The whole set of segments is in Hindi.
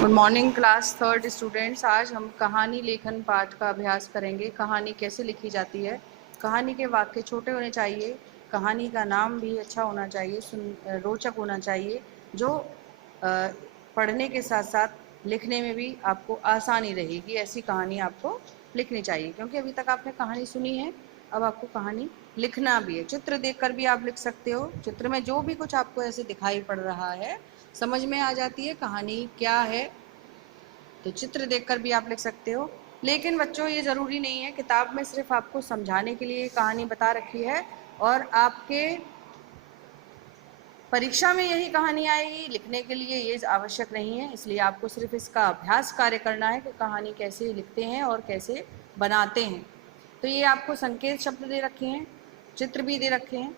Good morning class third students. आज हम कहानी लेखन पाठ का अभ्यास करेंगे। कहानी कैसे लिखी जाती है। कहानी के वाक्य छोटे होने चाहिए। कहानी का नाम भी अच्छा होना चाहिए, रोचक होना चाहिए, जो पढ़ने के साथ साथ लिखने में भी आपको आसानी रहेगी। ऐसी कहानी आपको लिखनी चाहिए, क्योंकि अभी तक आपने कहानी सुनी है, अब आपको कहानी लिखना भी है। चित्र देखकर भी आप लिख सकते हो। चित्र में जो भी कुछ आपको ऐसे दिखाई पड़ रहा है, समझ में आ जाती है कहानी क्या है, तो चित्र देखकर भी आप लिख सकते हो। लेकिन बच्चों, ये ज़रूरी नहीं है। किताब में सिर्फ आपको समझाने के लिए कहानी बता रखी है और आपके परीक्षा में यही कहानी आएगी, लिखने के लिए ये आवश्यक नहीं है। इसलिए आपको सिर्फ इसका अभ्यास कार्य करना है कि कहानी कैसे लिखते हैं और कैसे बनाते हैं। तो ये आपको संकेत शब्द दे रखे हैं, चित्र भी दे रखे हैं।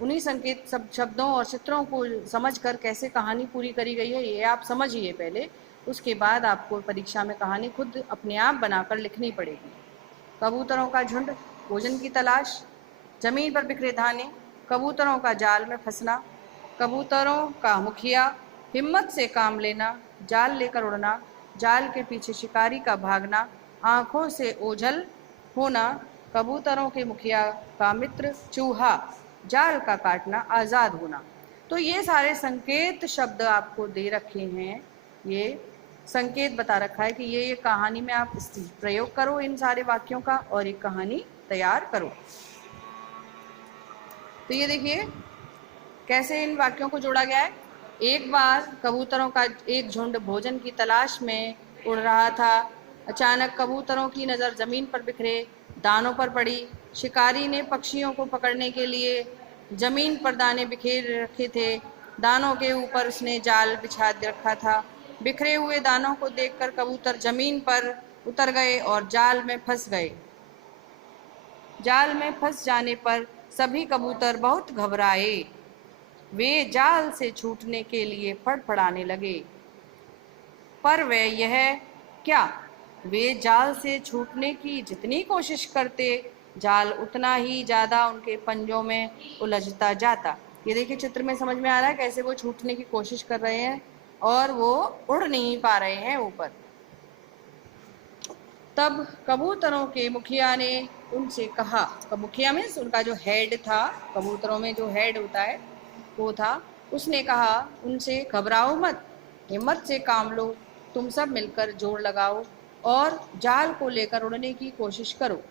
उन्हीं संकेत शब्दों और चित्रों को समझकर कैसे कहानी पूरी करी गई है, ये आप समझिए पहले। उसके बाद आपको परीक्षा में कहानी खुद अपने आप बनाकर लिखनी पड़ेगी। कबूतरों का झुंड, भोजन की तलाश, जमीन पर बिखरे दाने, कबूतरों का जाल में फंसना, कबूतरों का मुखिया, हिम्मत से काम लेना, जाल लेकर उड़ना, जाल के पीछे शिकारी का भागना, आंखों से ओझल होना, कबूतरों के मुखिया का मित्र चूहा, जाल का काटना, आज़ाद होना। तो ये सारे संकेत शब्द आपको दे रखे हैं। ये संकेत बता रखा है कि ये कहानी में आप प्रयोग करो इन सारे वाक्यों का और एक कहानी तैयार करो। तो ये देखिए कैसे इन वाक्यों को जोड़ा गया है। एक बार कबूतरों का एक झुंड भोजन की तलाश में उड़ रहा था। अचानक कबूतरों की नज़र जमीन पर बिखरे दानों पर पड़ी। शिकारी ने पक्षियों को पकड़ने के लिए जमीन पर दाने बिखेर रखे थे। दानों के ऊपर उसने जाल बिछा रखा था। बिखरे हुए दानों को देखकर कबूतर जमीन पर उतर गए और जाल में फंस गए। जाल में फंस जाने पर सभी कबूतर बहुत घबराए। वे जाल से छूटने के लिए फड़फड़ाने लगे, पर वे जाल से छूटने की जितनी कोशिश करते, जाल उतना ही ज़्यादा उनके पंजों में उलझता जाता। ये देखिए चित्र में समझ में आ रहा है कैसे वो छूटने की कोशिश कर रहे हैं और वो उड़ नहीं पा रहे हैं ऊपर। तब कबूतरों के मुखिया ने उनसे कहा, मुखिया मीन्स उनका जो हेड था, कबूतरों में जो हेड होता है वो था। उसने कहा उनसे, घबराओ मत, हिम्मत से काम लो, तुम सब मिलकर जोर लगाओ और जाल को लेकर उड़ने की कोशिश करो।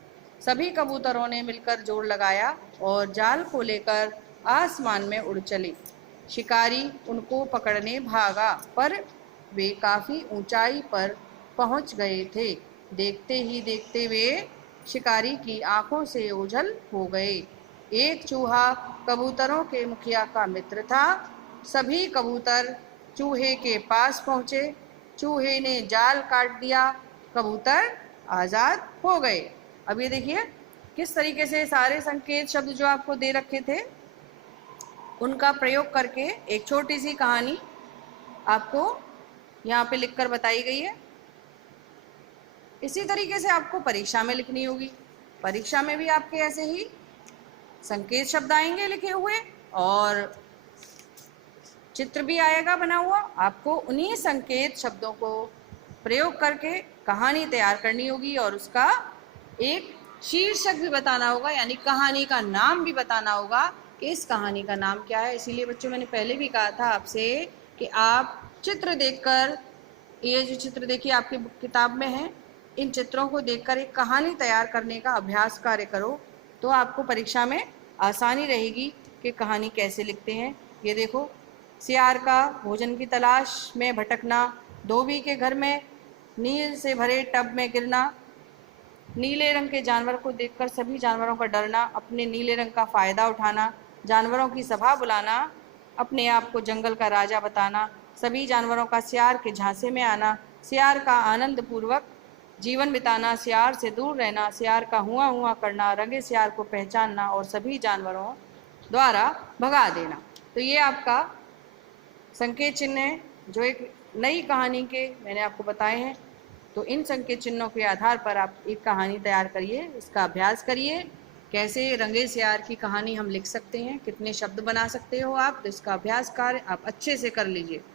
सभी कबूतरों ने मिलकर जोर लगाया और जाल को लेकर आसमान में उड़ चले। शिकारी उनको पकड़ने भागा, पर वे काफी ऊंचाई पर पहुंच गए थे। देखते ही देखते वे शिकारी की आंखों से ओझल हो गए। एक चूहा कबूतरों के मुखिया का मित्र था। सभी कबूतर चूहे के पास पहुंचे। चूहे ने जाल काट दिया। कबूतर आजाद हो गए। अब ये देखिए किस तरीके से सारे संकेत शब्द जो आपको दे रखे थे उनका प्रयोग करके एक छोटी सी कहानी आपको यहाँ पे लिखकर बताई गई है। इसी तरीके से आपको परीक्षा में लिखनी होगी। परीक्षा में भी आपके ऐसे ही संकेत शब्द आएंगे लिखे हुए और चित्र भी आएगा बना हुआ। आपको उन्हीं संकेत शब्दों को प्रयोग करके कहानी तैयार करनी होगी और उसका एक शीर्षक भी बताना होगा, यानी कहानी का नाम भी बताना होगा कि इस कहानी का नाम क्या है। इसीलिए बच्चों मैंने पहले भी कहा था आपसे कि आप चित्र देखकर, ये जो चित्र देखिए आपकी किताब में है, इन चित्रों को देखकर एक कहानी तैयार करने का अभ्यास कार्य करो, तो आपको परीक्षा में आसानी रहेगी कि कहानी कैसे लिखते हैं। ये देखो, सियार का भोजन की तलाश में भटकना, धोबी के घर में नील से भरे टब में गिरना, नीले रंग के जानवर को देखकर सभी जानवरों का डरना, अपने नीले रंग का फायदा उठाना, जानवरों की सभा बुलाना, अपने आप को जंगल का राजा बताना, सभी जानवरों का सियार के झांसे में आना, सियार का आनंद पूर्वक जीवन बिताना, सियार से दूर रहना, सियार का हुआ हुआ करना, रंगे सियार को पहचानना और सभी जानवरों द्वारा भगा देना। तो ये आपका संकेत चिन्ह है जो एक नई कहानी के मैंने आपको बताए हैं। तो इन संकेत चिन्हों के आधार पर आप एक कहानी तैयार करिए, इसका अभ्यास करिए। कैसे रंगे सियार की कहानी हम लिख सकते हैं, कितने शब्द बना सकते हो आप, तो इसका अभ्यास कार्य आप अच्छे से कर लीजिए।